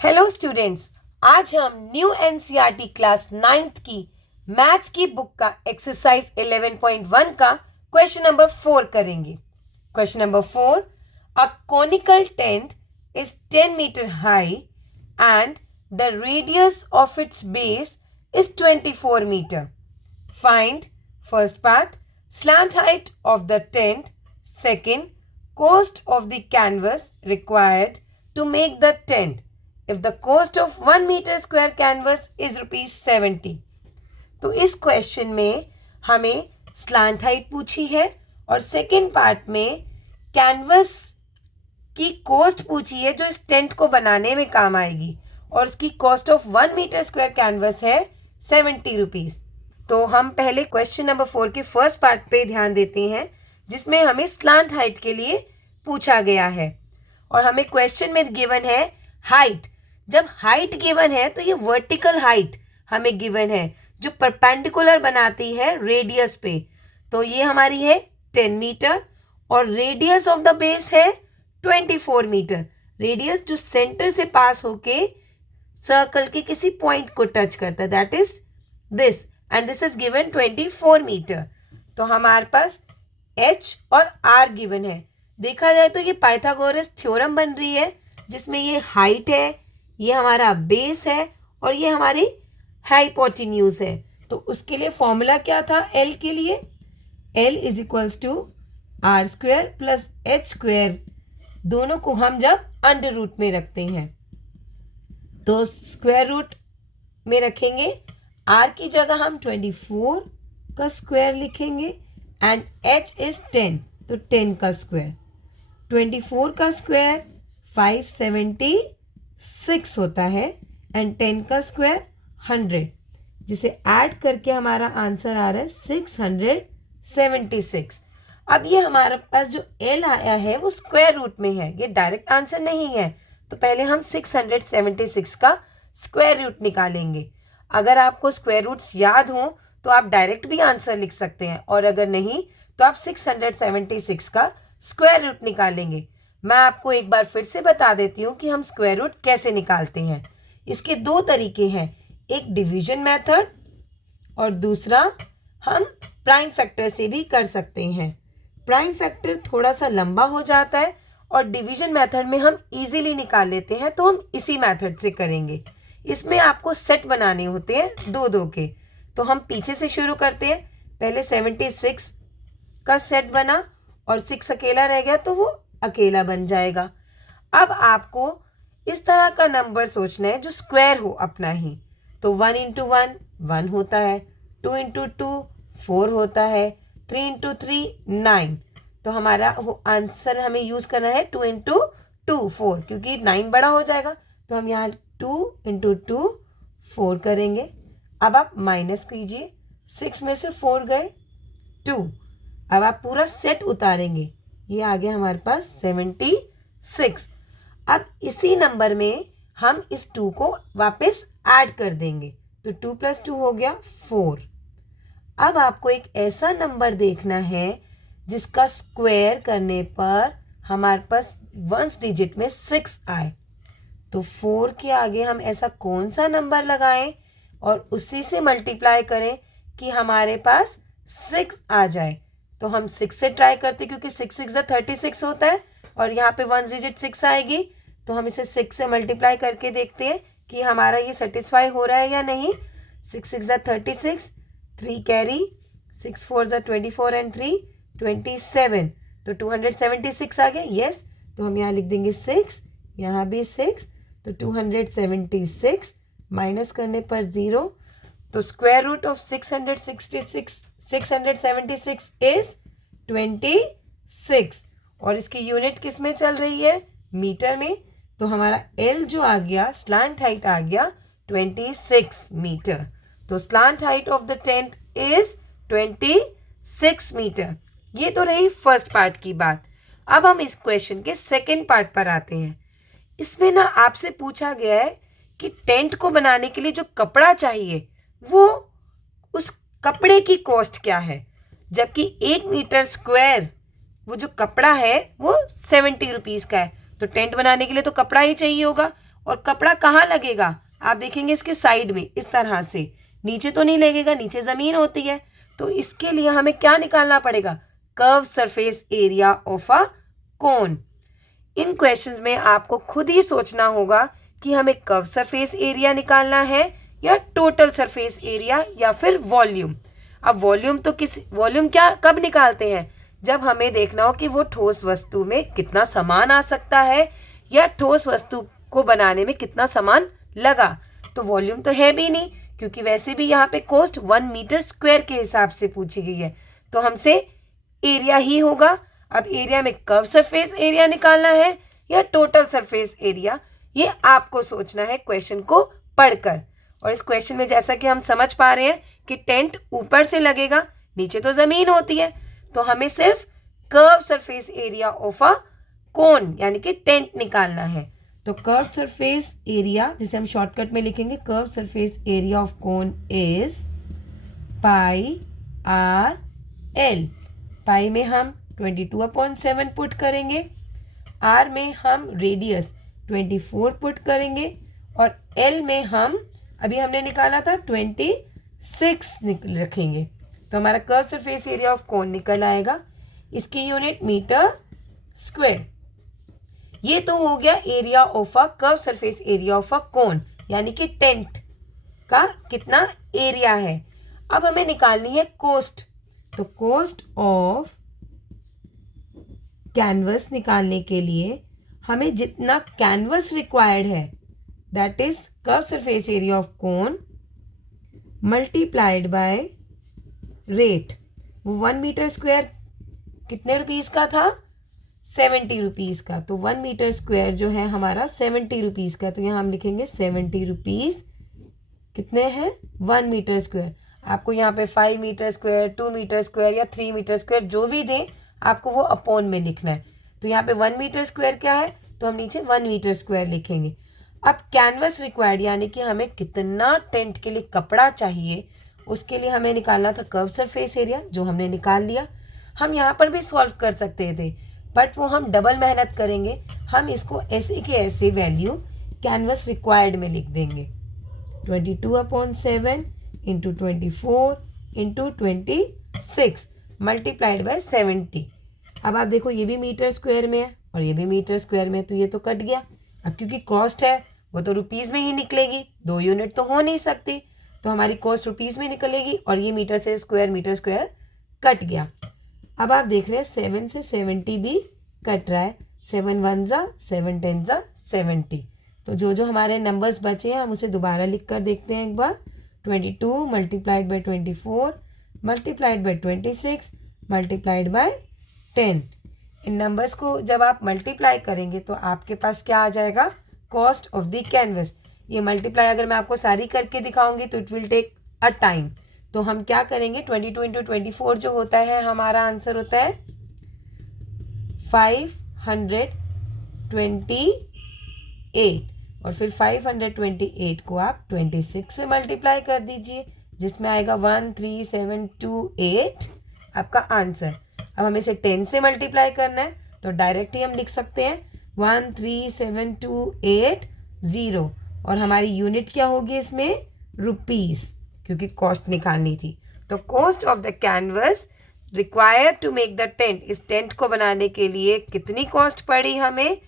Hello students, आज हम new NCERT class 9th की मैथ्स की बुक का एक्सरसाइज 11.1 का क्वेश्चन नंबर 4 करेंगे। Question number 4, a conical tent is 10 metre high and the radius of its base is 24 metre. Find first part slant height of the tent, second cost of the canvas required to make the tent if the cost of 1 meter square canvas is ₹70। तो इस question में हमें slant height पूछी है और second part में canvas की cost पूछी है जो इस टेंट को बनाने में काम आएगी और उसकी cost of 1 metre square canvas है ₹70। तो हम पहले क्वेश्चन नंबर 4 के फर्स्ट पार्ट पे ध्यान देते हैं जिसमें हमें स्लांट हाइट के लिए पूछा गया है और हमें क्वेश्चन में गिवन है हाइट। जब हाइट गिवन है तो ये वर्टिकल हाइट हमें गिवन है जो परपेंडिकुलर बनाती है रेडियस पे। तो ये हमारी है 10 मीटर और रेडियस ऑफ द बेस है 24 मीटर। रेडियस जो सेंटर से पास होके सर्कल के किसी पॉइंट को टच करता है, that is this, and this is given 24 metre. तो हमारे पास h और r गिवन है। देखा जाए तो ये पाइथागोरस थ्योरम बन रही है जिसमें ये हाइट है, ये हमारा बेस है और ये हमारी हाइपोटेन्यूज है। तो उसके लिए फॉर्मूला क्या था l के लिए? l is equals to r square plus h square, दोनों को हम जब अंडर रूट में रखते हैं तो स्क्वायर रूट में रखेंगे। r की जगह हम 24 का स्क्वायर लिखेंगे एंड h इज 10, तो 10 का स्क्वायर। 24 का स्क्वायर 576 होता है एंड 10 का स्क्वायर 100, जिसे ऐड करके हमारा आंसर आ रहा है 676। अब ये हमारे पास जो l आया है वो स्क्वायर रूट में है, ये डायरेक्ट आंसर नहीं है। तो पहले हम 676 का स्क्वायर रूट निकालेंगे। अगर आपको स्क्वायर रूट्स याद हों तो आप डायरेक्ट भी आंसर लिख सकते हैं और अगर नहीं तो आप 676 का स्क्वायर रूट निकालेंगे। मैं आपको एक बार फिर से बता देती हूँ कि हम स्क्वायर रूट कैसे निकालते हैं। इसके दो तरीके हैं, एक डिवीजन मेथड और दूसरा हम प्राइम फैक्टर से भी कर सकते हैं। प्राइम फैक्टर थोड़ा सा लंबा हो जाता है और डिवीजन मेथड में हम इजीली निकाल लेते हैं, तो हम इसी मेथड से करेंगे। इसमें आपको सेट बनाने होते हैं दो दो के, तो हम पीछे से शुरू करते हैं। पहले 76 का सेट बना और 6 अकेला रह गया तो वो अकेला बन जाएगा। अब आपको इस तरह का नंबर सोचना है जो स्क्वायर हो अपना ही। तो 1 इंटू 1 1 होता है, 2 इंटू 2 4 होता है, 3 इंटू 3 9। तो हमारा आंसर हमें यूज़ करना है 2 इंटू 2 4, क्योंकि 9 बड़ा हो जाएगा। तो हम यहाँ 2 इंटू 2 4 करेंगे। अब आप माइनस कीजिए, 6 में से 4 गए 2। अब आप पूरा सेट उतारेंगे, ये आ गया हमारे पास 76। अब इसी नंबर में हम इस 2 को वापस ऐड कर देंगे, तो 2 + 2 हो गया 4। अब आपको एक ऐसा नंबर देखना है जिसका स्क्वायर करने पर हमारे पास वंस डिजिट में 6 आए। तो 4 के आगे हम ऐसा कौन सा नंबर लगाएं और उसी से मल्टीप्लाई करें कि हमारे पास 6 आ जाए। तो हम 6 से ट्राई करते क्योंकि 6 6 36 होता है और यहाँ पे वंस डिजिट 6 आएगी। तो हम इसे 6 से मल्टीप्लाई करके देखते हैं कि हमारा ये सेटिस्फाई हो रहा है या नहीं। 6 6 36, 3 कैरी, 6 4 24 एंड 3 27, तो 276 आ गया। यस, तो हम यहाँ लिख देंगे 6, यहाँ भी 6, तो 276 माइनस करने पर 0। तो स्क्वायर रूट ऑफ 676 इज 26 और इसकी यूनिट किस में चल रही है? मीटर में। तो हमारा L जो आ गया, स्लांट हाइट आ गया 26 मीटर। तो slant height of the tent is 26 metre. ये तो रही फर्स्ट पार्ट की बात। अब हम इस क्वेश्चन के सेकेंड पार्ट पर आते हैं। इसमें ना आपसे पूछा गया है कि टेंट को बनाने के लिए जो कपड़ा चाहिए वो उस कपड़े की कॉस्ट क्या है, जबकि 1 मीटर स्क्वायर वो जो कपड़ा है वो ₹70 का है। तो टेंट बनाने के लिए तो कपड़ा ही चाहिए होगा और कपड़ा कहाँ लगेगा, आप देखेंगे इसके साइड में इस तरह से, नीचे तो नहीं लगेगा, नीचे ज़मीन होती है। तो इसके लिए हमें क्या निकालना पड़ेगा, curve surface area of a cone. In questions में आपको खुद ही सोचना होगा कि हमें कर्व सरफेस एरिया निकालना है या टोटल सरफेस एरिया या फिर वॉल्यूम। अब वॉल्यूम क्या कब निकालते हैं, जब हमें देखना हो कि वो ठोस वस्तु में कितना सामान आ सकता है या ठोस वस्तु को बनाने में कितना सामान लगा। तो वॉल्यूम तो है भी नहीं, क्योंकि वैसे भी यहाँ पे कॉस्ट 1 मीटर स्क्वायर के हिसाब से पूछी गई है, तो हमसे एरिया ही होगा। अब एरिया में कर्व सरफेस एरिया निकालना है या टोटल सरफेस एरिया, ये आपको सोचना है क्वेश्चन को पढ़कर। और इस क्वेश्चन में जैसा कि हम समझ पा रहे हैं कि टेंट ऊपर से लगेगा, नीचे तो ज़मीन होती है, तो हमें सिर्फ curve surface area of a cone यानी कि टेंट निकालना है। तो कर्व सरफेस एरिया, जिसे हम शॉर्टकट में लिखेंगे, curve surface area of cone is pi r l. Pi में हम 22/7 पुट करेंगे, आर में हम रेडियस 24 पुट करेंगे और एल में हम अभी हमने निकाला था 26 रखेंगे। तो हमारा कर्व सरफेस एरिया ऑफ कोन निकल आएगा, इसकी यूनिट मीटर स्क्वायर। ये तो हो गया area of a curve surface area of a cone, यानी कि टेंट का कितना एरिया है। अब हमें निकालनी है कोस्ट। तो कोस्ट ऑफ कैनवस निकालने के लिए हमें जितना कैनवस रिक्वायर्ड है, that is curve surface area of cone multiplied by rate. वो 1 मीटर स्क्वायर कितने रुपीज़ का था, 70 रुपीज़ का। तो 1 मीटर स्क्वायर जो है हमारा 70 रुपीज़ का, तो यहाँ हम लिखेंगे 70 रुपीज़ कितने हैं, 1 मीटर स्क्वायर। आपको यहाँ पे 5 मीटर स्क्वायर, 2 मीटर स्क्वायर या 3 मीटर स्क्वायर जो भी दे, आपको वो अपॉन में लिखना है। तो यहाँ पे 1 मीटर स्क्वायर क्या है, तो हम नीचे 1 मीटर स्क्वायर लिखेंगे। अब कैनवस रिक्वायर्ड यानी कि हमें कितना टेंट के लिए कपड़ा चाहिए, उसके लिए हमें निकालना था कर्व सरफेस एरिया, जो हमने निकाल लिया। हम यहाँ पर भी सॉल्व कर सकते थे, बट वो हम डबल मेहनत करेंगे। हम इसको ऐसे के ऐसे वैल्यू कैनवस रिक्वायर्ड में लिख देंगे, 22/7 इंटू 24 इंटू 26 मल्टीप्लाइड बाय 70। अब आप देखो ये भी मीटर स्क्वायर में है और ये भी मीटर स्क्वायर में है, तो ये तो कट गया। अब क्योंकि कॉस्ट है वो तो रुपीज़ में ही निकलेगी, 2 यूनिट तो हो नहीं सकती, तो हमारी कॉस्ट रुपीज़ में निकलेगी और ये मीटर स्क्वायर कट गया। अब आप देख रहे हैं 7 से 70 भी कट रहा है, 7 1 जा 7 10 जा 70। तो जो हमारे नंबर्स बचे हैं हम उसे दोबारा लिख कर देखते हैं एक बार। 22 multiplied by 24 multiplied by 26 multiplied by 10। In numbers को जब आप मल्टीप्लाई करेंगे तो आपके पास क्या आ जाएगा, कॉस्ट ऑफ द कैनवस। ये मल्टीप्लाई अगर मैं आपको सारी करके दिखाऊंगी तो it will take a time. तो हम क्या करेंगे, 22 इंटू 24 जो होता है हमारा आंसर होता है 528 और फिर 528 को आप 26 से मल्टीप्लाई कर दीजिए, जिसमें आएगा 13728 आपका आंसर। अब हमें इसे 10 से मल्टीप्लाई करना है, तो डायरेक्ट ही हम लिख सकते हैं 13728 और हमारी यूनिट क्या होगी इसमें, रुपीज़, क्योंकि कॉस्ट निकालनी थी। तो cost of the canvas required to make the tent, इस टेंट को बनाने के लिए कितनी कॉस्ट पड़ी हमें,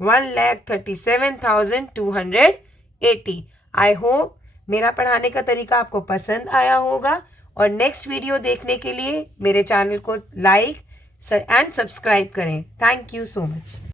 1,37,280। आई होप मेरा पढ़ाने का तरीका आपको पसंद आया होगा और नेक्स्ट वीडियो देखने के लिए मेरे चैनल को लाइक एंड सब्सक्राइब करें। Thank you so much.